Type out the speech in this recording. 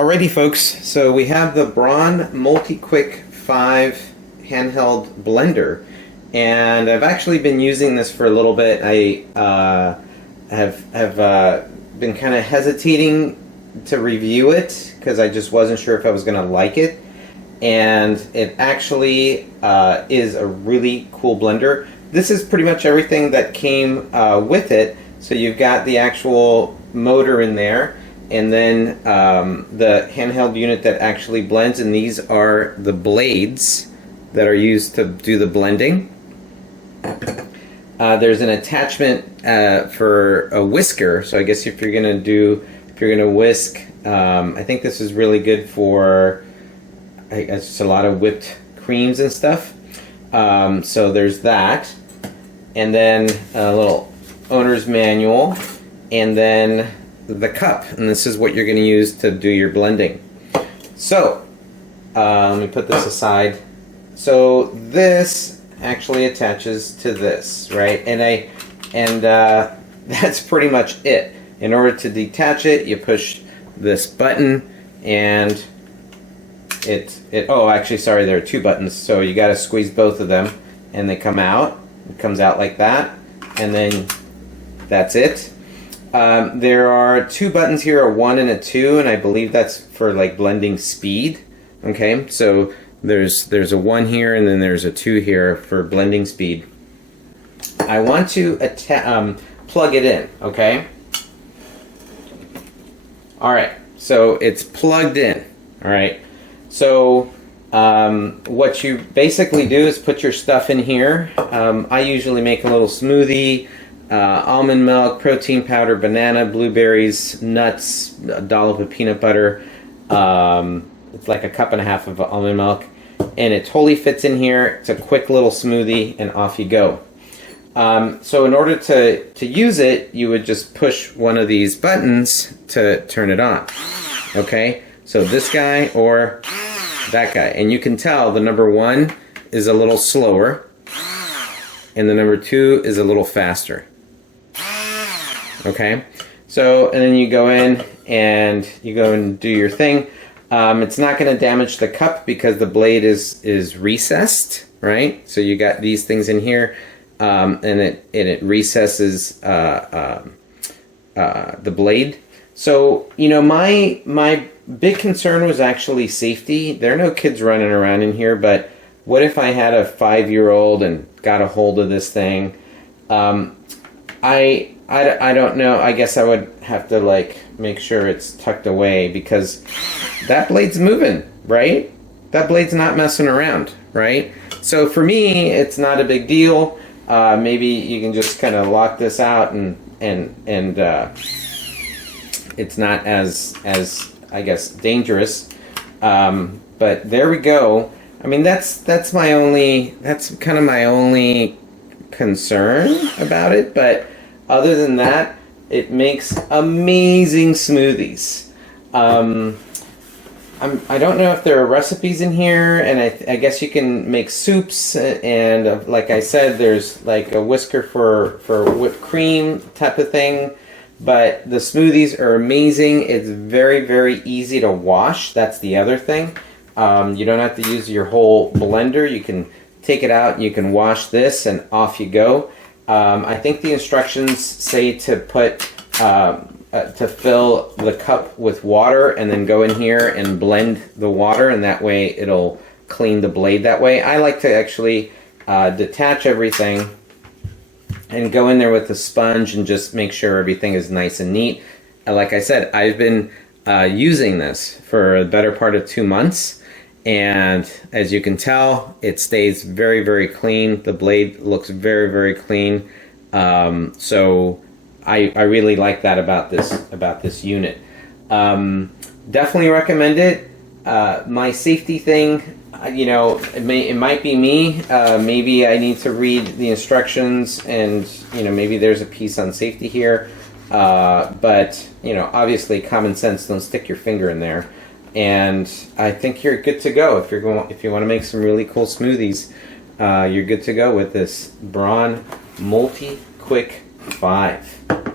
Alrighty folks, so we have the Braun Multi-Quick 5 handheld blender, and I've actually been using this for a little bit. I have been kind of hesitating to review it because I just wasn't sure if I was going to like it, and it actually is a really cool blender. This is pretty much everything that came with it. So you've got the actual motor in there, and then the handheld unit that actually blends, and these are the blades that are used to do the blending. There's an attachment for a whisker, so I guess if you're gonna whisk, I think this is really good for, I guess, just a lot of whipped creams and stuff. So there's that, and then a little owner's manual, and then the cup, and this is what you're going to use to do your blending. So let me put this aside. So this actually attaches to this, right? And that's pretty much it. In order to detach it, you push this button, and oh, actually, sorry, there are two buttons, so you got to squeeze both of them, and they come out. It comes out like that, and then that's it. There are two buttons here, a 1 and a 2, and I believe that's for like blending speed. Okay, so there's a 1 here, and then there's a 2 here for blending speed. I want to plug it in. Okay. All right, so it's plugged in. All right, so what you basically do is put your stuff in here. I usually make a little smoothie. Almond milk, protein powder, banana, blueberries, nuts, a dollop of peanut butter. It's like a cup and a half of almond milk, and it totally fits in here. It's a quick little smoothie, and off you go. So in order to use it, you would just push one of these buttons to turn it on. Okay, so this guy or that guy, and you can tell the number 1 is a little slower, and the number 2 is a little faster. Okay, so and then you go in and do your thing. It's not going to damage the cup because the blade is recessed, right? So you got these things in here, and it recesses the blade. So my big concern was actually safety. There are no kids running around in here, but what if I had a 5-year-old and got a hold of this thing? I don't know. I guess I would have to like make sure it's tucked away because that blade's moving, right? That blade's not messing around, right? So for me, it's not a big deal. Maybe you can just kind of lock this out and it's not as I guess dangerous. But there we go. I mean, that's kind of my only concern about it, but other than that, it makes amazing smoothies. I don't know if there are recipes in here, and I guess you can make soups, and like I said, there's like a whisker for whipped cream type of thing, but the smoothies are amazing. It's very, very easy to wash. That's the other thing. You don't have to use your whole blender. You can take it out, you can wash this, and off you go. I think the instructions say to put to fill the cup with water and then go in here and blend the water, and that way it'll clean the blade that way. I like to actually detach everything and go in there with a sponge and just make sure everything is nice and neat. And like I said, I've been using this for the better part of 2 months. And as you can tell, it stays very, very clean. The blade looks very, very clean. So I really like that about this unit. Definitely recommend it. My safety thing, it might be me. Maybe I need to read the instructions, and maybe there's a piece on safety here. But obviously, common sense. Don't stick your finger in there. And I think you're good to go if you want to make some really cool smoothies. You're good to go with this Braun Multi-Quick 5.